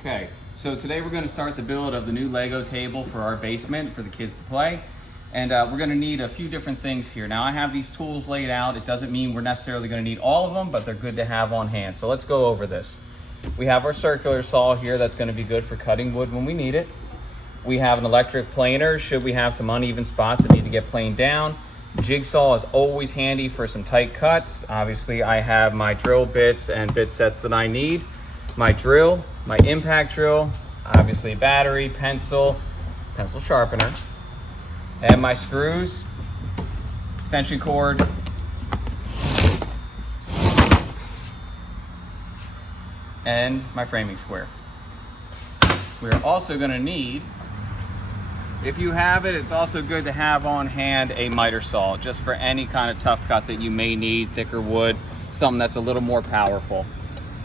Okay, so today we're going to start the build of the new Lego table for our basement for the kids to play. And we're going to need a few different things here. Now I have these tools laid out. It doesn't mean we're necessarily going to need all of them, but they're good to have on hand. So let's go over this. We have our circular saw here that's going to be good for cutting wood when we need it. We have an electric planer should we have some uneven spots that need to get planed down. Jigsaw is always handy for some tight cuts. Obviously I have my drill bits and bit sets that I need. My drill, my impact drill, obviously battery, pencil sharpener, and my screws, extension cord, and my framing square. We're also going to need, if you have it, it's also good to have on hand a miter saw, just for any kind of tough cut that you may need, thicker wood, something that's a little more powerful.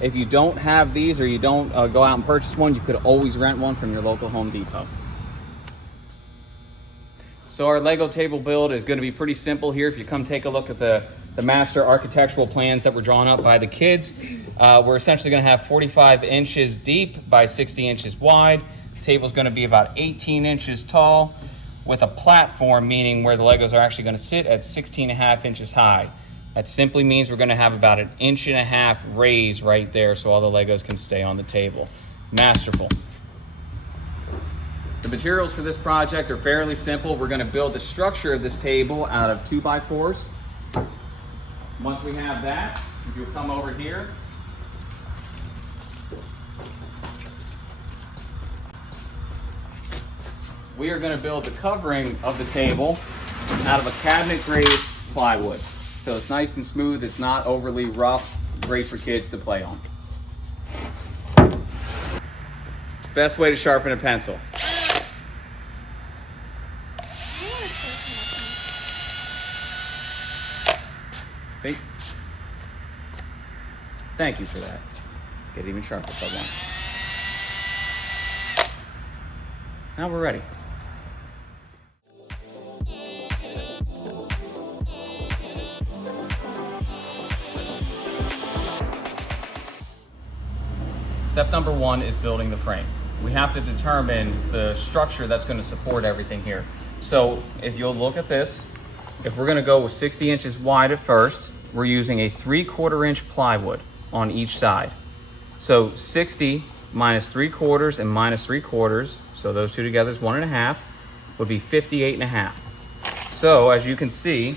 If you don't have these, or you don't go out and purchase one, you could always rent one from your local Home Depot. So our Lego table build is going to be pretty simple here. If you come take a look at the master architectural plans that were drawn up by the kids, we're essentially going to have 45 inches deep by 60 inches wide. The table is going to be about 18 inches tall with a platform, meaning where the Legos are actually going to sit at 16.5 inches high. That simply means we're going to have about 1.5 inches raise right there so all the Legos can stay on the table. Masterful. The materials for this project are fairly simple. We're going to build the structure of this table out of 2x4s. Once we have that, you'll come over here. We are going to build the covering of the table out of a cabinet grade plywood. So it's nice and smooth, it's not overly rough, great for kids to play on. Best way to sharpen a pencil. See? Thank you for that. Get it even sharper if I want. Now we're ready. Step number one is building the frame. We have to determine the structure that's going to support everything here. So if you'll look at this, if we're going to go with 60 inches wide at first, we're using a 3/4 inch plywood on each side. So 60 minus 3/4 and minus 3/4, so those two together is 1.5, would be 58.5. So as you can see,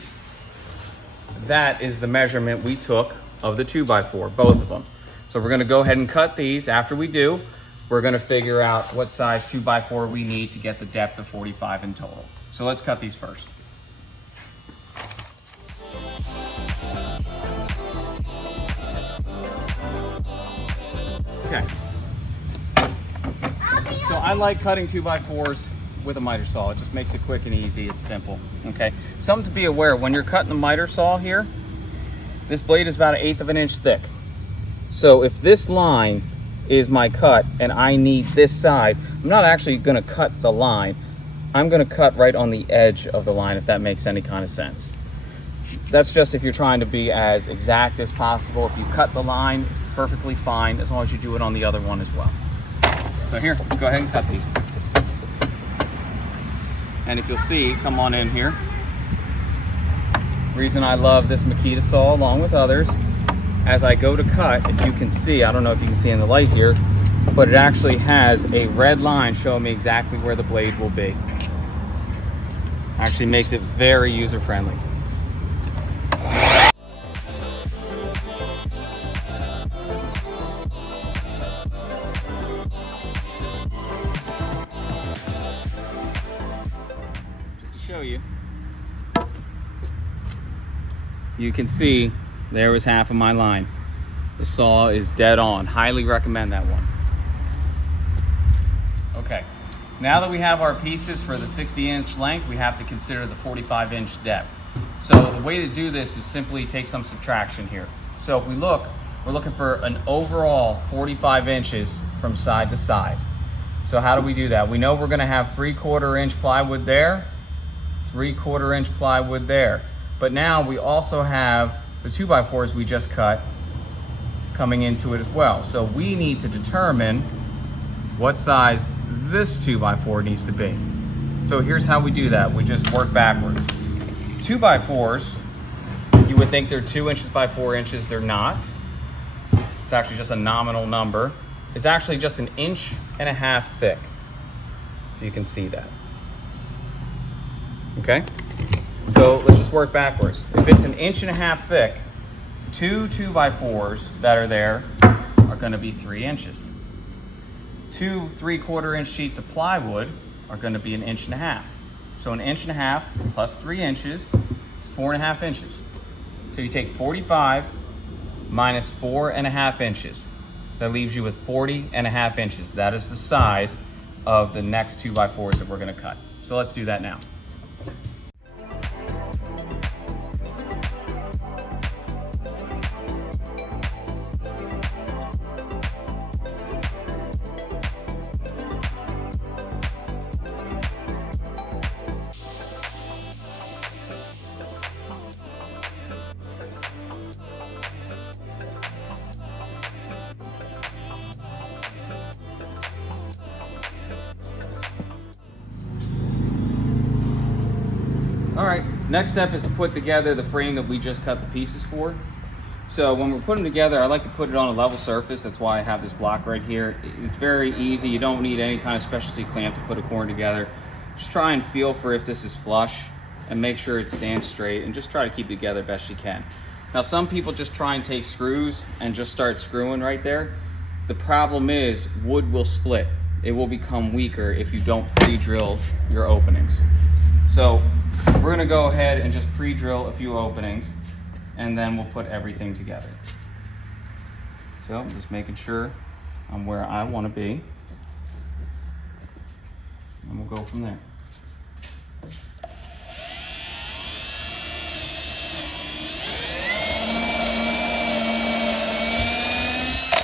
that is the measurement we took of the 2x4, both of them. So we're going to go ahead and cut these. After we do, we're going to figure out what size 2x4 we need to get the depth of 45 in total. So let's cut these first. Okay. So I like cutting 2x4s with a miter saw. It just makes it quick and easy. It's simple. Okay. Something to be aware, when you're cutting the miter saw here, this blade is about 1/8 of an inch thick. So if this line is my cut and I need this side, I'm not actually going to cut the line. I'm going to cut right on the edge of the line, if that makes any kind of sense. That's just if you're trying to be as exact as possible. If you cut the line, it's perfectly fine as long as you do it on the other one as well. So here, let's go ahead and cut these. And if you'll see, come on in here. Reason I love this Makita saw along with others, as I go to cut, if you can see, I don't know if you can see in the light here, but it actually has a red line showing me exactly where the blade will be. Actually makes it very user-friendly. Just to show you, you can see there was half of my line. The saw is dead on. Highly recommend that one. Okay, now that we have our pieces for the 60-inch length, we have to consider the 45-inch depth. So the way to do this is simply take some subtraction here. So if we look, we're looking for an overall 45 inches from side to side. So how do we do that? We know we're gonna have 3/4 inch plywood there, 3/4 inch plywood there. But now we also have the 2x4s we just cut coming into it as well. So we need to determine what size this 2x4 needs to be. So here's how we do that. We just work backwards. 2x4s, you would think they're 2 inches by 4 inches. They're not. It's actually just a nominal number. It's actually just 1.5 inches thick. So you can see that. Okay? So let's just work backwards. If it's 1.5 inches thick, 2 2x4s that are there are going to be 3 inches. 2 3/4 inch sheets of plywood are going to be 1.5 inches. So 1.5 inches plus 3 inches is 4.5 inches. So you take 45 minus 4.5 inches. That leaves you with 40.5 inches. That is the size of the next 2x4s that we're going to cut. So let's do that now. All right, next step is to put together the frame that we just cut the pieces for. So when we're putting them together, I like to put it on a level surface. That's why I have this block right here. It's very easy. You don't need any kind of specialty clamp to put a corner together. Just try and feel for if this is flush and make sure it stands straight, and just try to keep it together best you can. Now, some people just try and take screws and just start screwing right there. The problem is wood will split. It will become weaker if you don't pre-drill your openings. So we're gonna go ahead and just pre-drill a few openings, and then we'll put everything together. So I'm just making sure I'm where I wanna be, and we'll go from there.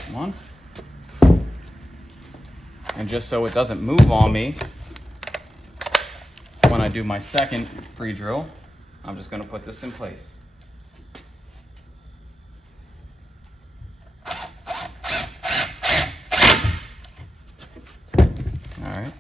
Come on. And just so it doesn't move on me, when I do my second pre-drill, I'm just going to put this in place. All right.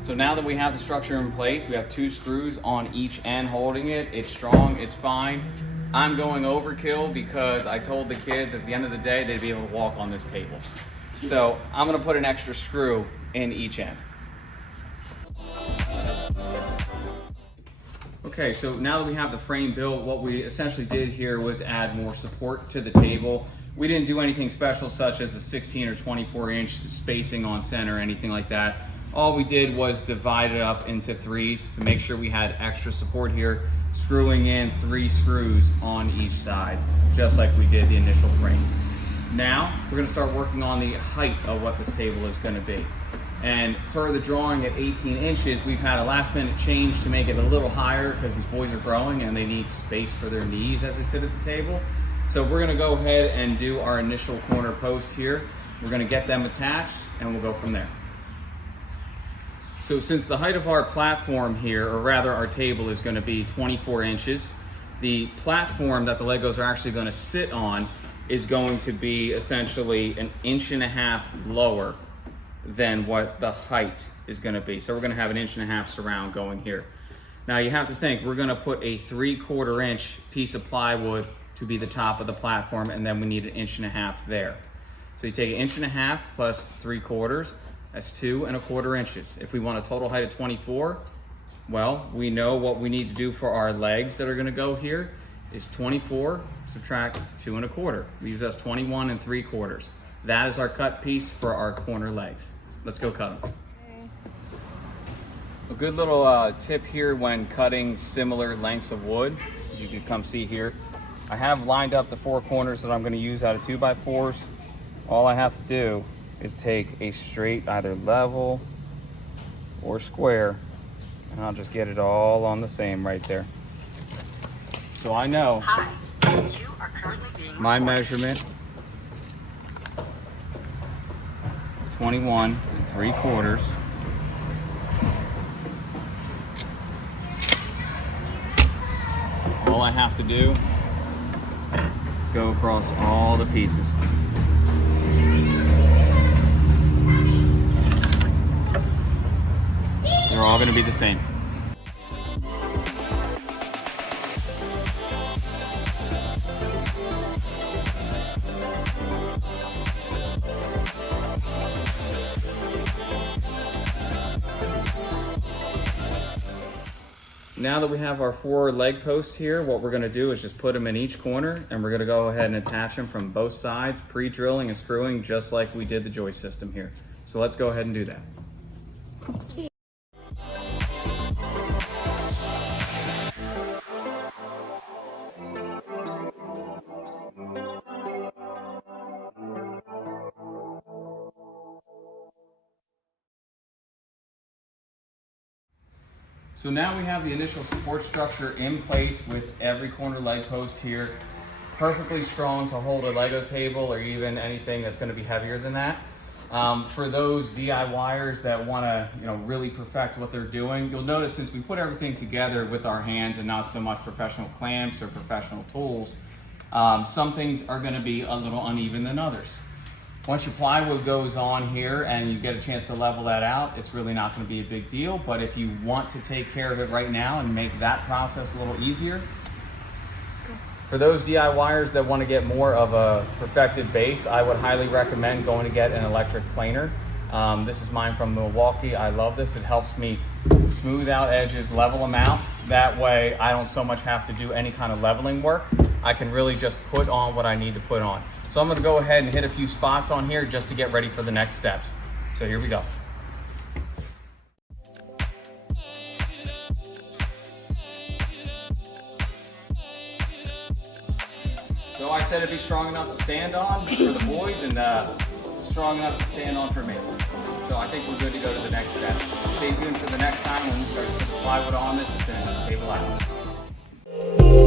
So now that we have the structure in place, we have 2 screws on each end holding it. It's strong, it's fine. I'm going overkill because I told the kids at the end of the day they'd be able to walk on this table. So I'm gonna put an extra screw in each end. Okay, so now that we have the frame built, what we essentially did here was add more support to the table. We didn't do anything special such as a 16 or 24 inch spacing on center or anything like that. All we did was divide it up into 3s to make sure we had extra support here, screwing in 3 screws on each side, just like we did the initial frame. Now, we're gonna start working on the height of what this table is gonna be. And per the drawing at 18 inches, we've had a last minute change to make it a little higher because these boys are growing and they need space for their knees as they sit at the table. So we're gonna go ahead and do our initial corner posts here. We're gonna get them attached and we'll go from there. So since the height of our platform here, or rather our table, is going to be 24 inches, the platform that the Legos are actually going to sit on is going to be essentially 1.5 inches lower than what the height is going to be. So we're going to have 1.5 inches surround going here. Now you have to think, we're going to put a 3/4 inch piece of plywood to be the top of the platform, and then we need 1.5 inches there. So you take 1.5 inches plus 3/4, that's 2¼ inches. If we want a total height of 24, well, we know what we need to do for our legs that are gonna go here is 24, subtract 2¼ leaves us 21 3/4. That is our cut piece for our corner legs. Let's go cut them. A good little tip here when cutting similar lengths of wood, as you can come see here, I have lined up the 4 corners that I'm going to use out of 2x4s. All I have to do is take a straight, either level or square, and I'll just get it all on the same right there. So I know my measurement, 21 3/4. All I have to do is go across all the pieces. They're all going to be the same. Now that we have our 4 leg posts here, what we're going to do is just put them in each corner, and we're going to go ahead and attach them from both sides, pre-drilling and screwing just like we did the joist system here. So let's go ahead and do that. So now we have the initial support structure in place with every corner leg post here, perfectly strong to hold a Lego table or even anything that's going to be heavier than that. For those DIYers that want to, really perfect what they're doing, you'll notice since we put everything together with our hands and not so much professional clamps or professional tools, some things are going to be a little uneven than others. Once your plywood goes on here and you get a chance to level that out, it's really not going to be a big deal. But if you want to take care of it right now and make that process a little easier, for those DIYers that want to get more of a perfected base, I would highly recommend going to get an electric planer. This is mine from Milwaukee. I love this. It helps me smooth out edges, level them out. That way I don't so much have to do any kind of leveling work. I can really just put on what I need to put on. So I'm going to go ahead and hit a few spots on here just to get ready for the next steps. So here we go. So I said it'd be strong enough to stand on for the boys and strong enough to stand on for me. So I think we're good to go to the next step. Stay tuned for the next time when we start to put the plywood on this and finish this table out.